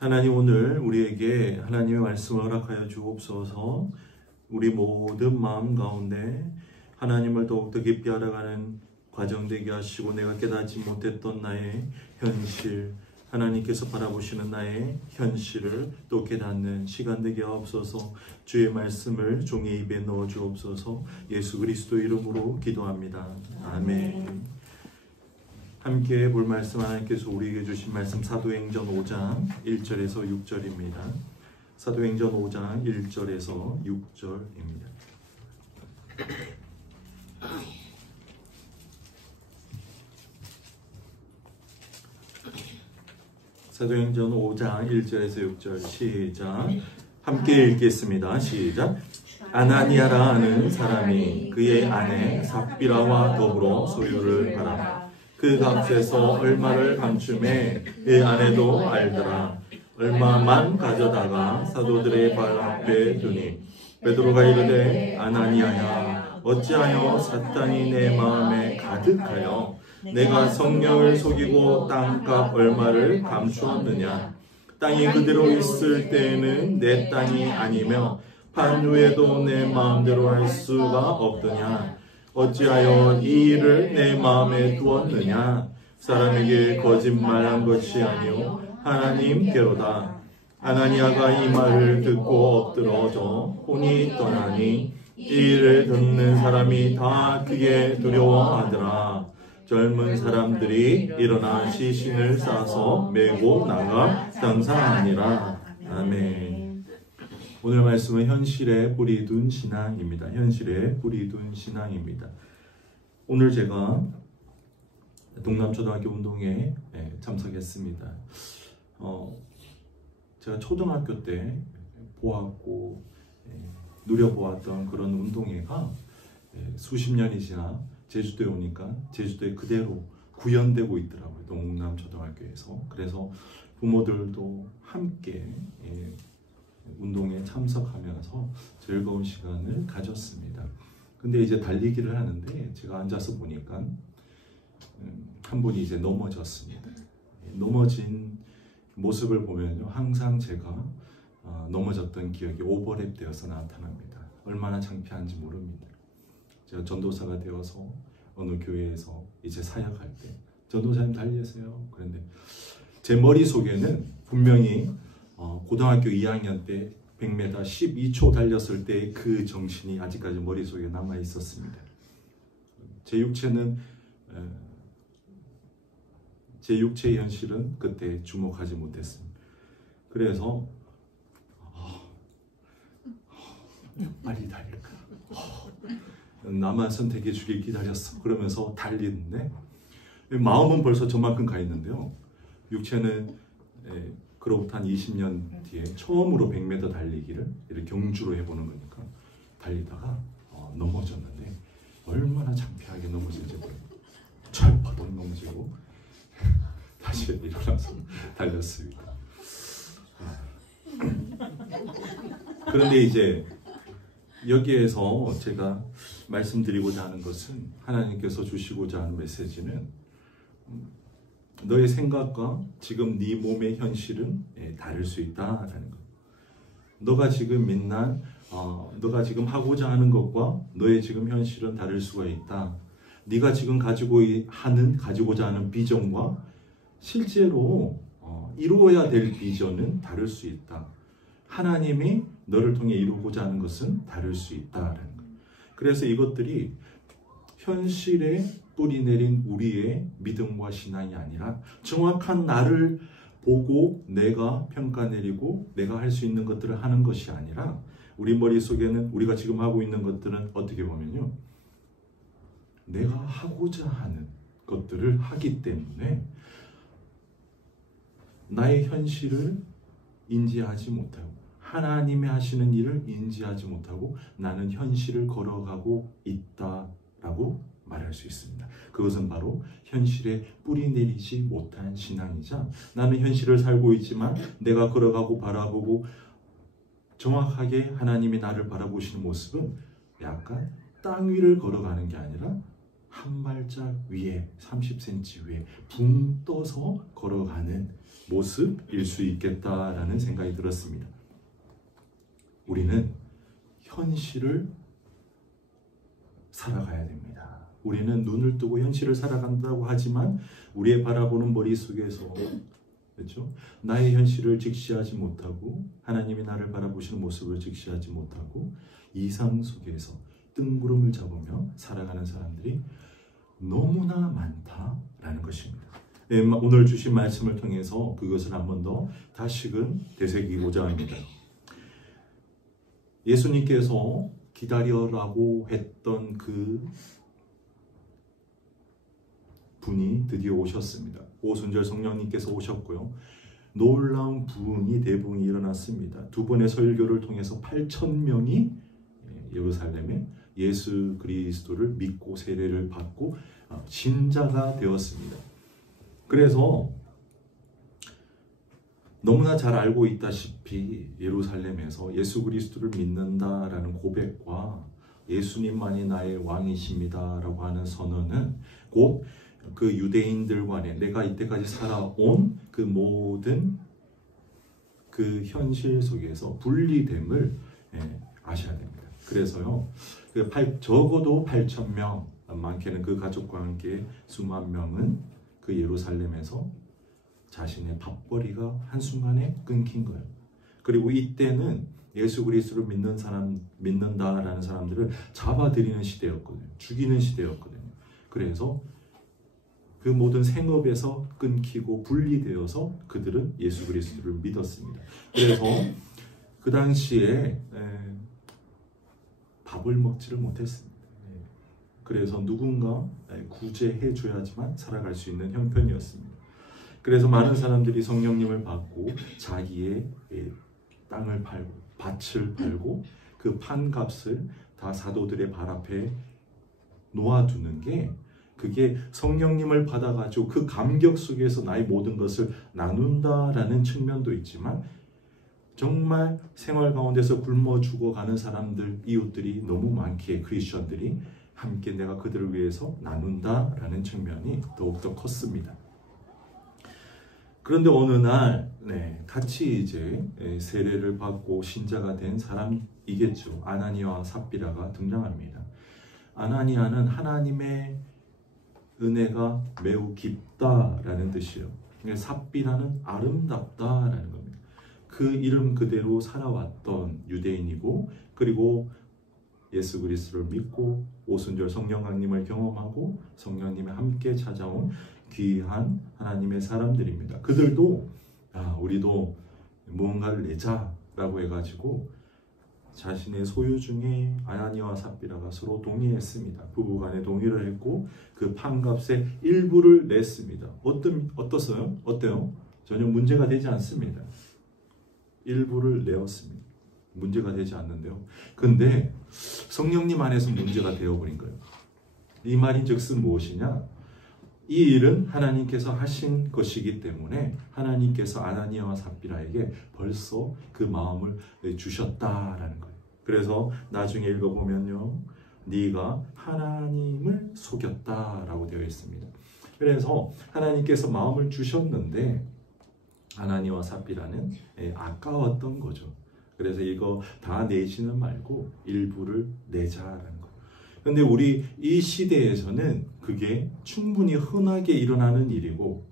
하나님, 오늘 우리에게 하나님의 말씀을 허락하여 주옵소서. 우리 모든 마음 가운데 하나님을 더욱더 깊이 알아가는 과정 되게 하시고, 내가 깨닫지 못했던 나의 현실, 하나님께서 바라보시는 나의 현실을 또 깨닫는 시간 되게 하옵소서. 주의 말씀을 종의 입에 넣어 주옵소서. 예수 그리스도 이름으로 기도합니다. 아멘. 함께 볼 말씀, 하나님께서 우리에게 주신 말씀 사도행전 5장 1절에서 6절입니다. 사도행전 5장 1절에서 6절입니다. 사도행전 5장 1절에서 6절 시작. 함께 읽겠습니다. 시작. 아나니아라 하는 사람이 그의 아내 삽비라와 더불어 소유를 팔아 그 값에서 얼마를 감춤해 그 아내도 알더라. 얼마만 가져다가 사도들의 발 앞에 두니 베드로가 이르되 아나니아야, 어찌하여 사탄이 내 마음에 가득하여 내가 성령을 속이고 땅값 얼마를 감추었느냐. 땅이 그대로 있을 때에는 내 땅이 아니며 판 후에도 내 마음대로 할 수가 없더냐. 어찌하여 이 일을 내 마음에 두었느냐. 사람에게 거짓말한 것이 아니오 하나님께로다. 아나니아가 이 말을 듣고 엎드러져 혼이 떠나니 이 일을 듣는 사람이 다 크게 두려워하더라. 젊은 사람들이 일어나 시신을 싸서 메고 나가 장사하니라. 아멘. 오늘 말씀은 현실에 뿌리 둔 신앙입니다. 현실에 뿌리 둔 신앙입니다. 오늘 제가 동남초등학교 운동회에 참석했습니다. 제가 초등학교 때 보았고 누려보았던 그런 운동회가 수십 년이 지나 제주도에 오니까 제주도에 그대로 구현되고 있더라고요. 동남초등학교에서. 그래서 부모들도 함께 운동에 참석하면서 즐거운 시간을 가졌습니다. 근데 이제 달리기를 하는데 제가 앉아서 보니까 한 분이 이제 넘어졌습니다. 넘어진 모습을 보면요, 항상 제가 넘어졌던 기억이 오버랩 되어서 나타납니다. 얼마나 창피한지 모릅니다. 제가 전도사가 되어서 어느 교회에서 이제 사역할 때 전도사님 달리세요. 그런데 제 머릿속에는 분명히 고등학교 2학년 때 100m 12초 달렸을 때 그 정신이 아직까지 머릿속에 남아 있었습니다. 제 육체의 현실은 그때 주목하지 못했습니다. 그래서 빨리 달릴까? 나만 선택해 주길 기다렸어. 그러면서 달리는데 마음은 벌써 저만큼 가 있는데요. 육체는 그로부터 한 20년 뒤에 처음으로 100m 달리기를 이렇게 경주로 해보는 거니까 달리다가 넘어졌는데 얼마나 창피하게 넘어질지 모릅니다. 철퍼덕 넘어지고 다시 일어나서 달렸습니다. 그런데 이제 여기에서 제가 말씀드리고자 하는 것은, 하나님께서 주시고자 하는 메시지는 너의 생각과 지금 네 몸의 현실은 다를 수 있다라는 것. 너가 지금 너가 지금 하고자 하는 것과 너의 지금 현실은 다를 수가 있다. 네가 지금 가지고자 하는 비전과 실제로 이루어야 될 비전은 다를 수 있다. 하나님이 너를 통해 이루고자 하는 것은 다를 수 있다라는 것. 그래서 이것들이 현실에 뿌리 내린 우리의 믿음과 신앙이 아니라 정확한 나를 보고 내가 평가 내리고 내가 할 수 있는 것들을 하는 것이 아니라, 우리 머릿속에는 우리가 지금 하고 있는 것들은 어떻게 보면요, 내가 하고자 하는 것들을 하기 때문에 나의 현실을 인지하지 못하고 하나님이 하시는 일을 인지하지 못하고 나는 현실을 걸어가고 있다라고 말할 수 있습니다. 그것은 바로 현실에 뿌리 내리지 못한 신앙이자, 나는 현실을 살고 있지만 내가 걸어가고 바라보고 정확하게 하나님이 나를 바라보시는 모습은 약간 땅 위를 걸어가는 게 아니라 한 발짝 위에 30cm 위에 붕 떠서 걸어가는 모습일 수 있겠다라는 생각이 들었습니다. 우리는 현실을 살아가야 됩니다. 우리는 눈을 뜨고 현실을 살아간다고 하지만 우리의 바라보는 머릿속에서 그렇죠? 나의 현실을 직시하지 못하고 하나님이 나를 바라보시는 모습을 직시하지 못하고 이상 속에서 뜬구름을 잡으며 살아가는 사람들이 너무나 많다라는 것입니다. 오늘 주신 말씀을 통해서 그것을 한 번 더 다시금 되새기고자 합니다. 예수님께서 기다려라고 했던 그 분이 드디어 오셨습니다. 오순절 성령님께서 오셨고요. 놀라운 부흥이 대부흥이 일어났습니다. 두 번의 설교를 통해서 8,000명이 예루살렘에 예수 그리스도를 믿고 세례를 받고 신자가 되었습니다. 그래서 너무나 잘 알고 있다시피 예루살렘에서 예수 그리스도를 믿는다라는 고백과 예수님만이 나의 왕이십니다 라고 하는 선언은 곧 그 유대인들 간에 내가 이때까지 살아온 그 모든 그 현실 속에서 분리됨을 아셔야 됩니다. 그래서요, 적어도 8,000명, 많게는 그 가족과 함께 수만 명은 그 예루살렘에서 자신의 밥벌이가 한순간에 끊긴 거예요. 그리고 이때는 예수 그리스도를 믿는다라는 사람들을 잡아들이는 시대였거든요. 죽이는 시대였거든요. 그래서 그 모든 생업에서 끊기고 분리되어서 그들은 예수 그리스도를 믿었습니다. 그래서 그 당시에 밥을 먹지를 못했습니다. 그래서 누군가 구제해 줘야지만 살아갈 수 있는 형편이었습니다. 그래서 많은 사람들이 성령님을 받고 자기의 땅을 팔고 밭을 팔고 그 판값을 다 사도들의 발 앞에 놓아두는 게 그게 성령님을 받아가지고 그 감격 속에서 나의 모든 것을 나눈다라는 측면도 있지만 정말 생활 가운데서 굶어 죽어가는 사람들, 이웃들이 너무 많기에 크리스천들이 함께 내가 그들을 위해서 나눈다라는 측면이 더욱더 컸습니다. 그런데 어느 날 같이 이제 세례를 받고 신자가 된 사람이겠죠. 아나니아와 삽비라가 등장합니다. 아나니아는 하나님의 은혜가 매우 깊다라는 뜻이에요. 삽비라는 아름답다라는 겁니다. 그 이름 그대로 살아왔던 유대인이고 그리고 예수 그리스도를 믿고 오순절 성령 강림을 경험하고 성령님이 함께 찾아온 귀한 하나님의 사람들입니다. 그들도 우리도 무언가를 내자라고 해가지고 자신의 소유 중에 아나니아와 삽비라가 서로 동의했습니다. 부부간에 동의를 했고 그 판값의 일부를 냈습니다. 어때요? 전혀 문제가 되지 않습니다. 일부를 내었습니다. 문제가 되지 않는데요. 근데 성령님 안에서 문제가 되어버린 거예요. 이 말인즉슨 무엇이냐? 이 일은 하나님께서 하신 것이기 때문에 하나님께서 아나니아와 삽비라에게 벌써 그 마음을 주셨다라는 거예요. 그래서 나중에 읽어보면요, 네가 하나님을 속였다라고 되어 있습니다. 그래서 하나님께서 마음을 주셨는데 아나니아와 삽비라는 아까웠던 거죠. 그래서 이거 다 내지는 말고 일부를 내자라는 거예요. 그런데 우리 이 시대에서는 그게 충분히 흔하게 일어나는 일이고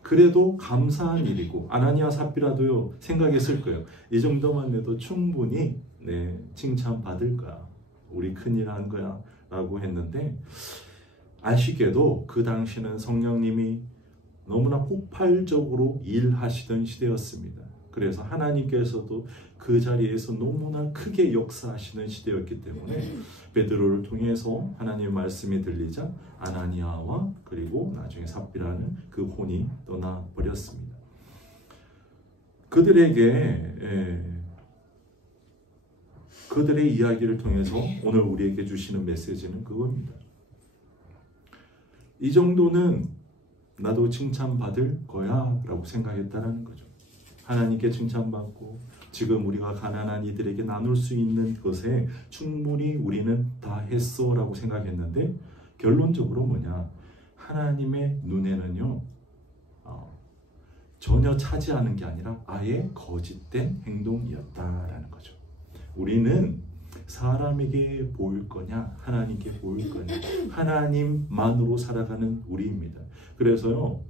그래도 감사한 일이고 아나니아 삽비라도요 생각했을 거예요. 이 정도만 해도 충분히 칭찬받을 거야. 우리 큰일 한 거야 라고 했는데 아쉽게도 그 당시는 성령님이 너무나 폭발적으로 일하시던 시대였습니다. 그래서 하나님께서도 그 자리에서 너무나 크게 역사하시는 시대였기 때문에 베드로를 통해서 하나님의 말씀이 들리자 아나니아와 그리고 나중에 삽비라는 그 혼이 떠나버렸습니다. 그들의 이야기를 통해서 오늘 우리에게 주시는 메시지는 그겁니다. 이 정도는 나도 칭찬받을 거야 라고 생각했다는 거죠. 하나님께 칭찬받고 지금 우리가 가난한 이들에게 나눌 수 있는 것에 충분히 우리는 다 했어 라고 생각했는데 결론적으로 뭐냐? 하나님의 눈에는요, 전혀 차지하는 게 아니라 아예 거짓된 행동이었다라는 거죠. 우리는 사람에게 보일 거냐, 하나님께 보일 거냐, 하나님만으로 살아가는 우리입니다. 그래서요,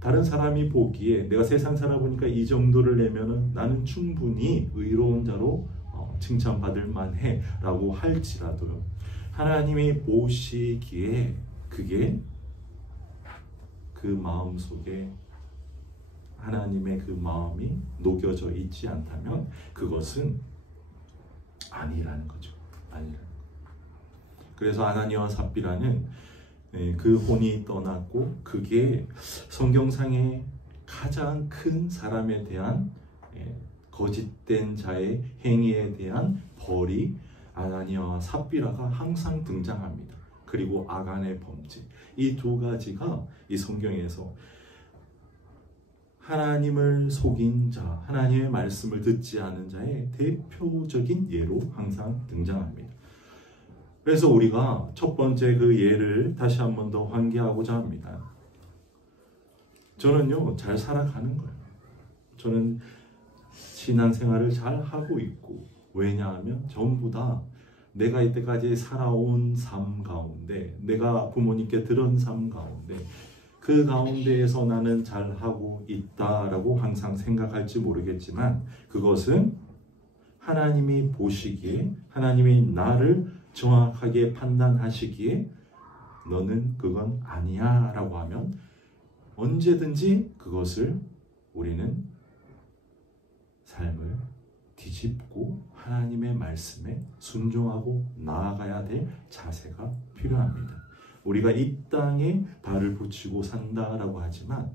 다른 사람이 보기에 내가 세상 살아보니까 이 정도를 내면은 나는 충분히 의로운 자로 칭찬받을 만해 라고 할지라도요, 하나님이 보시기에 그게 그 마음 속에 하나님의 그 마음이 녹여져 있지 않다면 그것은 아니라는 거죠. 아니라는 거. 그래서 아나니아와 삽비라는 그 혼이 떠났고, 그게 성경상의 가장 큰 사람에 대한 거짓된 자의 행위에 대한 벌이 아나니아와 삽비라가 항상 등장합니다. 그리고 아간의 범죄, 이 두 가지가 이 성경에서 하나님을 속인 자, 하나님의 말씀을 듣지 않은 자의 대표적인 예로 항상 등장합니다. 그래서 우리가 첫 번째 그 예를 다시 한 번 더 환기하고자 합니다. 저는요, 잘 살아가는 거예요. 저는 신앙생활을 잘 하고 있고, 왜냐하면 전부 다 내가 이때까지 살아온 삶 가운데, 내가 부모님께 들은 삶 가운데, 그 가운데에서 나는 잘하고 있다라고 항상 생각할지 모르겠지만, 그것은 하나님이 보시기에, 하나님이 나를 정확하게 판단하시기에 너는 그건 아니야 라고 하면 언제든지 그것을 우리는 삶을 뒤집고 하나님의 말씀에 순종하고 나아가야 될 자세가 필요합니다. 우리가 이 땅에 발을 붙이고 산다라고 하지만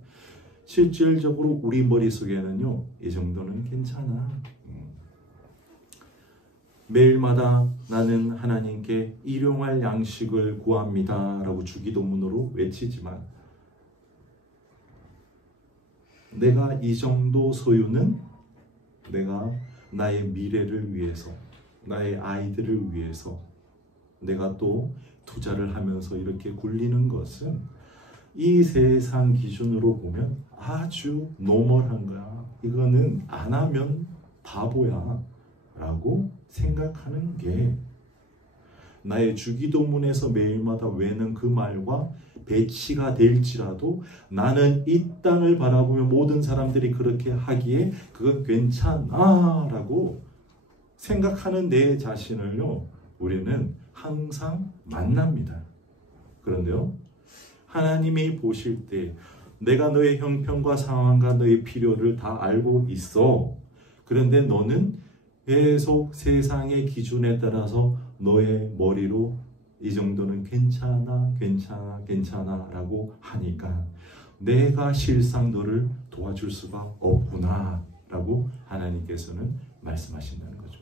실질적으로 우리 머릿속에는요, 이 정도는 괜찮아. 매일마다 나는 하나님께 일용할 양식을 구합니다 라고 주기도문으로 외치지만, 내가 이 정도 소유는 내가 나의 미래를 위해서, 나의 아이들을 위해서 내가 또 투자를 하면서 이렇게 굴리는 것은 이 세상 기준으로 보면 아주 노멀한 거야. 이거는 안 하면 바보야 라고 생각하는 게, 나의 주기도문에서 매일마다 외는 그 말과 배치가 될지라도 나는 이 땅을 바라보며 모든 사람들이 그렇게 하기에 그건 괜찮아 라고 생각하는 내 자신을요, 우리는 항상 만납니다. 그런데요, 하나님이 보실 때 내가 너의 형편과 상황과 너의 필요를 다 알고 있어. 그런데 너는 계속 세상의 기준에 따라서 너의 머리로 이 정도는 괜찮아, 괜찮아, 괜찮아 라고 하니까 내가 실상 너를 도와줄 수가 없구나 라고 하나님께서는 말씀하신다는 거죠.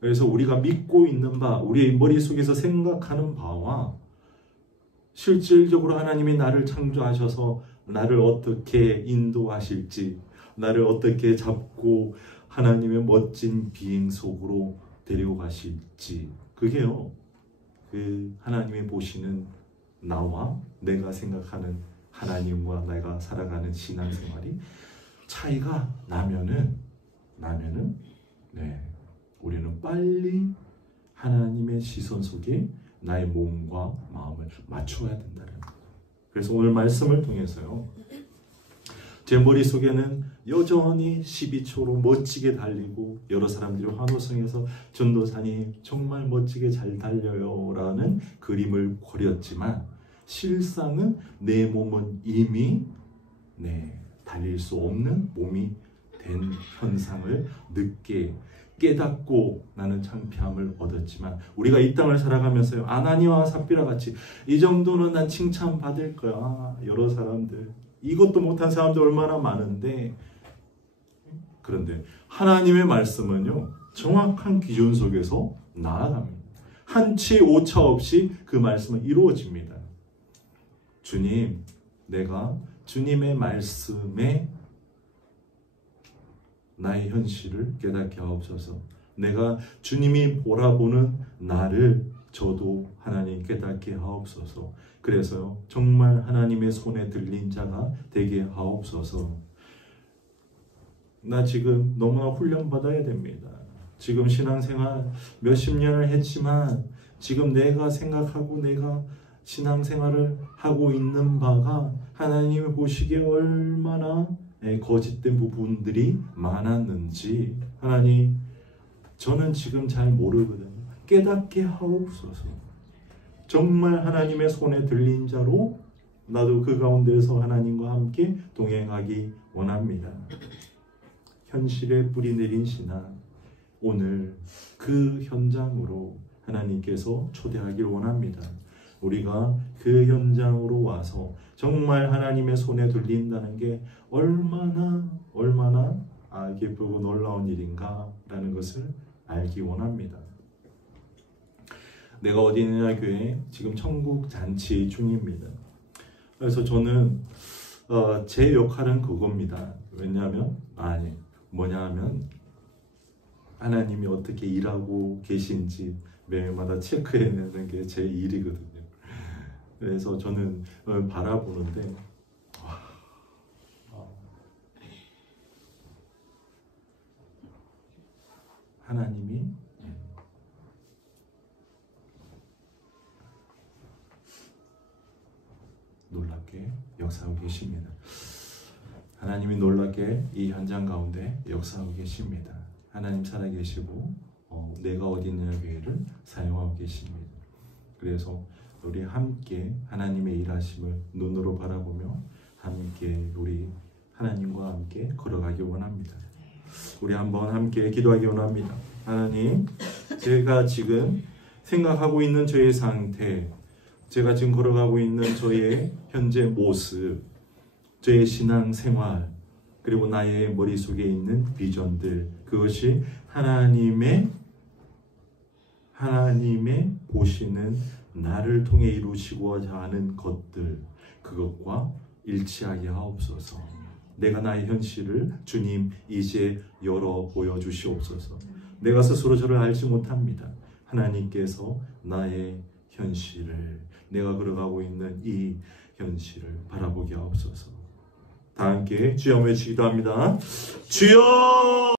그래서 우리가 믿고 있는 바, 우리의 머릿속에서 생각하는 바와 실질적으로 하나님이 나를 창조하셔서 나를 어떻게 인도하실지, 나를 어떻게 잡고 하나님의 멋진 비행 속으로 데리고 가실지, 그게요, 그 하나님이 보시는 나와 내가 생각하는 하나님과 내가 살아가는 신앙생활이 차이가 나면은 우리는 빨리 하나님의 시선 속에 나의 몸과 마음을 맞춰야 된다는 거예요. 그래서 오늘 말씀을 통해서요, 제 머릿속에는 여전히 12초로 멋지게 달리고 여러 사람들이 환호성에서 전도사님 정말 멋지게 잘 달려요 라는 그림을 그렸지만, 실상은 내 몸은 이미 달릴 수 없는 몸이 된 현상을 늦게 깨닫고 나는 창피함을 얻었지만, 우리가 이 땅을 살아가면서요, 아나니아와 삽비라 같이 이 정도는 난 칭찬받을 거야. 여러 사람들, 이것도 못한 사람들 얼마나 많은데, 그런데 하나님의 말씀은요, 정확한 기준 속에서 나아갑니다. 한치 오차 없이 그 말씀은 이루어집니다. 주님, 내가 주님의 말씀에 나의 현실을 깨닫게 하옵소서. 내가 주님이 보라보는 나를 저도 하나님 깨닫게 하옵소서. 그래서요, 정말 하나님의 손에 들린 자가 되게 하옵소서. 나 지금 너무나 훈련받아야 됩니다. 지금 신앙생활 몇십 년을 했지만 지금 내가 생각하고 내가 신앙생활을 하고 있는 바가 하나님이 보시기에 얼마나 거짓된 부분들이 많았는지 하나님, 저는 지금 잘 모르거든요. 깨닫게 하옵소서. 정말 하나님의 손에 들린 자로 나도 그 가운데서 하나님과 함께 동행하기 원합니다. 현실에 뿌리 내린 신앙, 오늘 그 현장으로 하나님께서 초대하길 원합니다. 우리가 그 현장으로 와서 정말 하나님의 손에 들린다는 게 얼마나 기쁘고 놀라운 일인가 라는 것을 알기 원합니다. 내가 어디 있느냐 교회 지금 천국 잔치 중입니다. 그래서 저는 제 역할은 그겁니다. 왜냐하면 뭐냐면 하나님이 어떻게 일하고 계신지 매일마다 체크해내는 게 제 일이거든요. 그래서 저는 바라보는데 하나님이 놀랍게 역사하고 계십니다. 하나님이 놀랍게 이 현장 가운데 역사하고 계십니다. 하나님 살아계시고 내가 어디 있느냐 교회를 사용하고 계십니다. 그래서 우리 함께 하나님의 일하심을 눈으로 바라보며 함께 우리 하나님과 함께 걸어가기 원합니다. 우리 한번 함께 기도하기 원합니다. 하나님, 제가 지금 생각하고 있는 저의 상태, 제가 지금 걸어가고 있는 저의 현재 모습, 저의 신앙생활, 그리고 나의 머릿속에 있는 비전들, 그것이 하나님의 보시는 나를 통해 이루시고자 하는 것들, 그것과 일치하게 하옵소서. 내가 나의 현실을 주님 이제 열어 보여주시옵소서. 내가 스스로 저를 알지 못합니다. 하나님께서 나의 현실을, 내가 걸어가고 있는 이 현실을 바라보게 하옵소서. 다 함께 주여 외치기도 합니다. 주여!